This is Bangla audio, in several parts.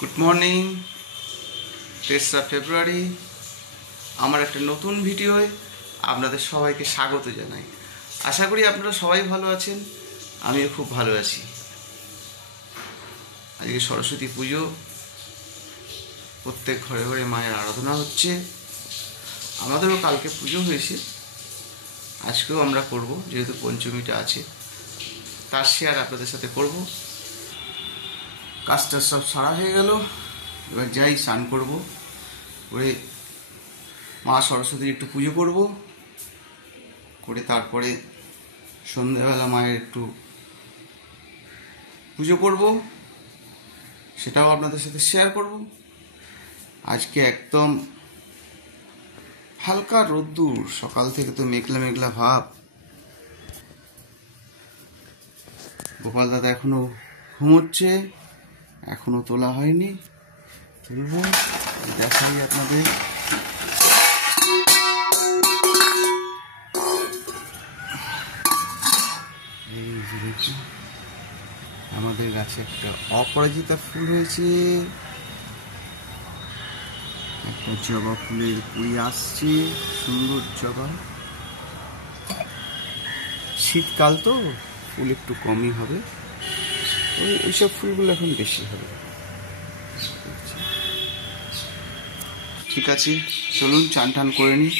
গুড মর্নিং, 3রা ফেব্রুয়ারি। আমার একটা নতুন ভিডিওয় আপনাদের সবাইকে স্বাগত জানাই। আশা করি আপনারা সবাই ভালো আছেন, আমিও খুব ভালো আছি। আজকে সরস্বতী পুজো, প্রত্যেক ঘরে ঘরে মায়ের আরাধনা হচ্ছে। আমাদেরও কালকে পুজো হয়েছে, আজকেও আমরা করব, যেহেতু পঞ্চমীটা আছে, তার শেয়ার আপনাদের সাথে করব। কাজটা সব সারা হয়ে গেল, এবার যাই স্নান করব, করে মা সরস্বতীর একটু পুজো করব, করে তারপরে সন্ধ্যাবেলা মায়ের একটু পুজো করব, সেটাও আপনাদের সাথে শেয়ার করব। আজকে একদম হালকা রোদ্দুর, সকাল থেকে তো মেঘলা মেঘলা ভাব। গোপাল দাদা এখনো ঘুমোচ্ছে, এখনো তোলা হয়নি, তুলবো, দেখাই আপনাদের। এই যে দেখুন, আমাদের গাছে একটা অপরাজিতা ফুল হয়েছে, একটা জবা ফুলের কুড়ি আসছে, সুন্দর জবা। শীতকাল তো ফুল একটু কমই হবে, ওইসব ফুলগুলো এখন বেশি হবে। ঠিক আছে, চলুন চান টান করে নিই,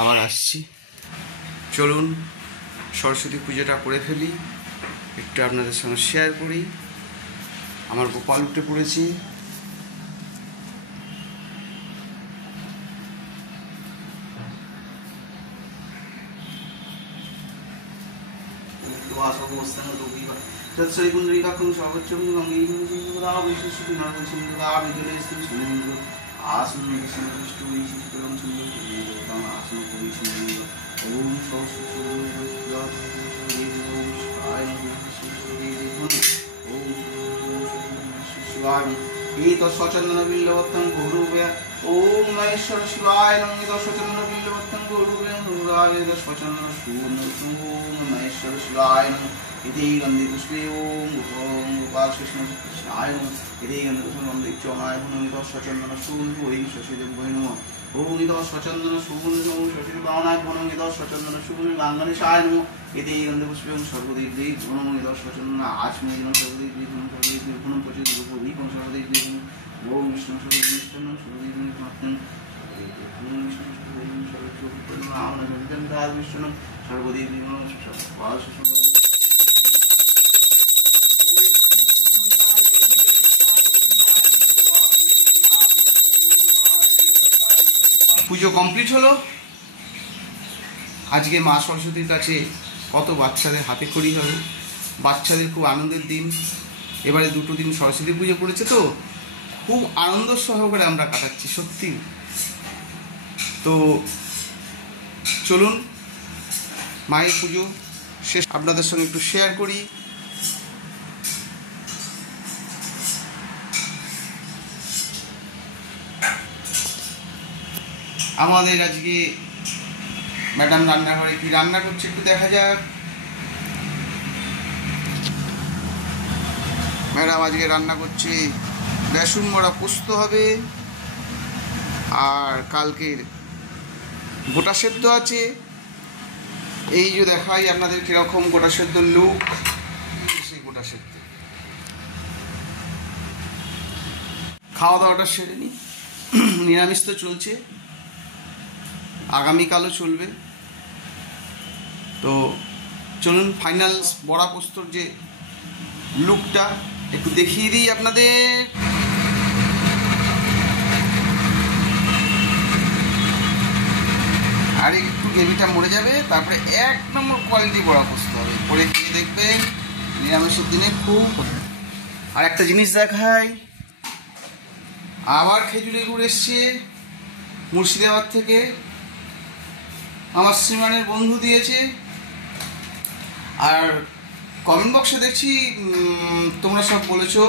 আবার আসছি। চলুন সরস্বতী পুজোটা করে ফেলি, একটু আপনাদের সঙ্গে শেয়ার করি। আমার গোপাল উঠে পড়েছি, সচন্দন বিল্লবত্তম গৌরবে ওম মহেশ্বর শিবায় নমঃ। সচন্দন বিল্লবত্তম গৌরবে সচন্দন শূন্য মহেশ্বর শিবায় নমঃ। ইতি গন্ধি পুষ্পে ওম গোপাল কৃষ্ণ কৃষ্ণায় নমঃ। ইতি গন্ধি পুষ্পে গন্ধি চমায় ভূমিত সচন্দন শূন্য ওই শশীদেব বৈ নমঃ। ওম ইত সচন্দন শূন্য শশীর বাহনায় ভূম ইত সচন্দন শূন্য গাঙ্গনেশায় নমঃ। ইতি গন্ধি পুষ্পে সর্বদিক দিক ভূম ইত সচন্দন আচময় সর্বদিক দিক ভূম সর্বদিক দিক ভূম পচিত রূপী ভূম সর্বদিক দিক ওম বিষ্ণু সর্বদিক সর্বদিক দিক মাত্রং ওম বিষ্ণু সর্বদিক দিক পুজো কমপ্লিট হলো। আজকে মা সরস্বতীর কাছে কত বাচ্চাদের হাতে খড়ি হবে, বাচ্চাদের খুব আনন্দের দিন। এবারে 2টো দিন সরস্বতী পুজো পড়েছে, তো খুব আনন্দ সহকারে আমরা কাটাচ্ছি সত্যি। তো চলুন মায়ের পুজো শেষ, আপনাদের সঙ্গে একটু শেয়ার করি। আমাদের আজকে ম্যাডাম রান্নাঘরে কি রান্না করছে একটু দেখা যাক। ম্যাডাম আজকে রান্না করছে বেসন মরা পোস্ত হবে, আর কালকের গোটা সেদ্ধ আছে। এই যে দেখাই আপনাদের কিরকম গোটা সেদ্ধ লুক, সেই গোটা সেদ্ধ। খাওয়া দাওয়াটা সেরে নি, নিরামিষ তো চলছে, আগামীকালও চলবে। তো চলুন ফাইনাল বড়া পোস্তর যে লুকটা একটু দেখিয়ে দিই আপনাদের। আর একটু গ্রেভিটা মরে যাবে, তারপরে 1 নম্বর কোয়ালিটি বড়া পোস্ত হবে, করে খেয়ে দেখবেন, নিরামিষের দিনে খুব। আর একটা জিনিস দেখাই, আবার খেজুরি গুড় এসছে মুর্শিদাবাদ থেকে, আমার শ্রীমানের বন্ধু দিয়েছে। আর কমেন্ট বক্সে দেখছি তোমরা সব বলেছো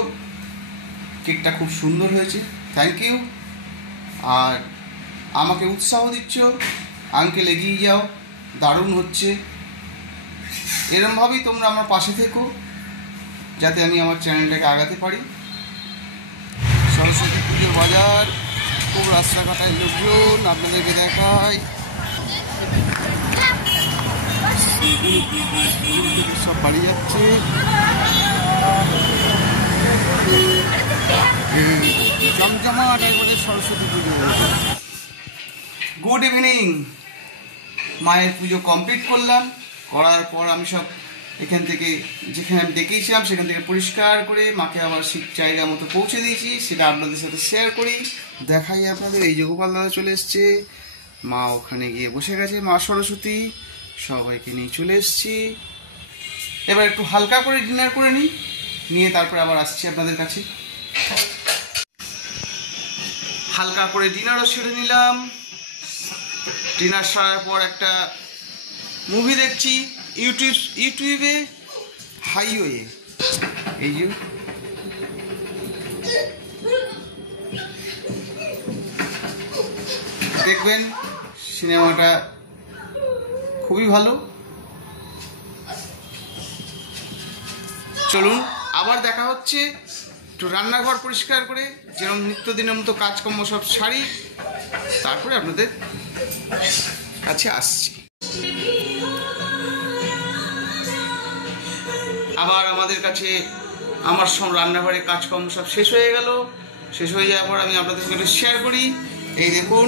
কেকটা খুব সুন্দর হয়েছে, থ্যাংক ইউ। আর আমাকে উৎসাহ দিচ্ছ, আঙ্কেল এগিয়ে যাও, দারুণ হচ্ছে। এরমভাবেই তোমরা আমার পাশে থেকো, যাতে আমি আমার চ্যানেলটাকে আগাতে পারি। সরস্বতী পুজোর বাজার, খুব রাস্তাঘাটায় লোকজন, আপনাদেরকে দেখায়। সব বাড়ি যাচ্ছে। জমজমাট একবারে সরস্বতী পুজো। Good evening. মায়ের পুজো কমপ্লিট করলাম, করার পর আমি সব এখান থেকে যেখানে আমি ডেকেছিলাম সেখান থেকে পরিষ্কার করে মাকে আবার ঠিক জায়গা মতো পৌঁছে দিয়েছি, সেটা আপনাদের সাথে শেয়ার করি, দেখাই আপনাদের। এই যে গোপাল দাদা চলে এসছে, মা ওখানে গিয়ে বসে গেছে, মা সরস্বতী, সবাইকে নিয়ে চলে এসছি। এবার একটু হালকা করে ডিনার করে নিয়ে তারপরে আবার আসছি আপনাদের কাছে। হালকা করে ডিনারও সেরে নিলাম। ডিনার সারার পর একটা মুভি দেখছি ইউটিউবে হাইওয়ে। এই যে দেখবেন, সিনেমাটা খুবই ভালো। চলুন আবার দেখা হচ্ছে। একটু রান্নাঘর পরিষ্কার করে যেরকম নিত্যদিনের মতো কাজকর্ম সব সারি, তারপরে আপনাদের কাছে আসছি। আবার আমাদের কাছে আমার সব রান্নাঘরের কাজকর্ম সব শেষ হয়ে গেল। শেষ হয়ে যাওয়ার পর আমি আপনাদের সঙ্গে শেয়ার করি। এই দেখুন,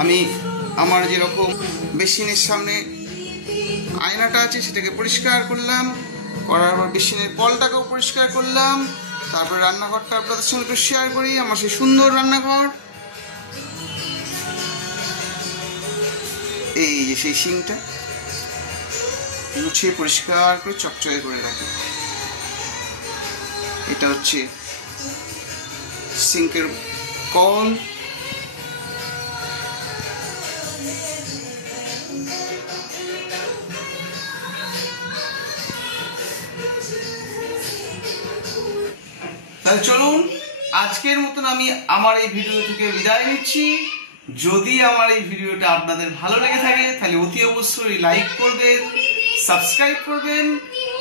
আমি আমার যেরকম বেসিনের সামনে আয়নাটা আছে সেটাকে পরিষ্কার করলাম, করার পর বেসিনের কলটাকেও পরিষ্কার করলাম। তারপরে রান্নাঘরটা আপনাদের সঙ্গে একটু শেয়ার করি, আমার সেই সুন্দর রান্নাঘর। এই যে সেই সিঙ্কটা মুছে পরিষ্কার করে চকচকে করে রাখি। এটা হচ্ছে সিঙ্কের কল। তাহলে চলুন, আজকের মতন আমি আমার এই ভিডিও থেকে বিদায় নিচ্ছি। যদি আমার এই ভিডিওটা আপনাদের ভালো লেগে থাকে তাহলে অতি অবশ্যই লাইক করবেন, সাবস্ক্রাইব করবেন,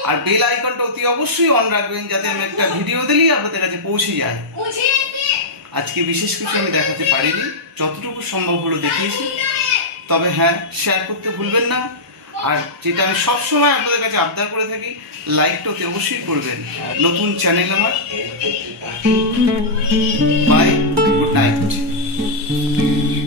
আর বেল আইকনটা অতি অবশ্যই অন রাখবেন, যাতে আমি একটা ভিডিও দিলেই আপনাদের কাছে পৌঁছে যায়। আজকে বিশেষ কিছু আমি দেখাতে পারিনি, যতটুকু সম্ভব হলো দেখিয়েছি। তবে হ্যাঁ, শেয়ার করতে ভুলবেন না। আর যেটা আমি সবসময় আপনাদের কাছে আবদার করে থাকি, লাইকটা অতি অবশ্যই করবেন। নতুন চ্যানেল আমার। Bye, good night.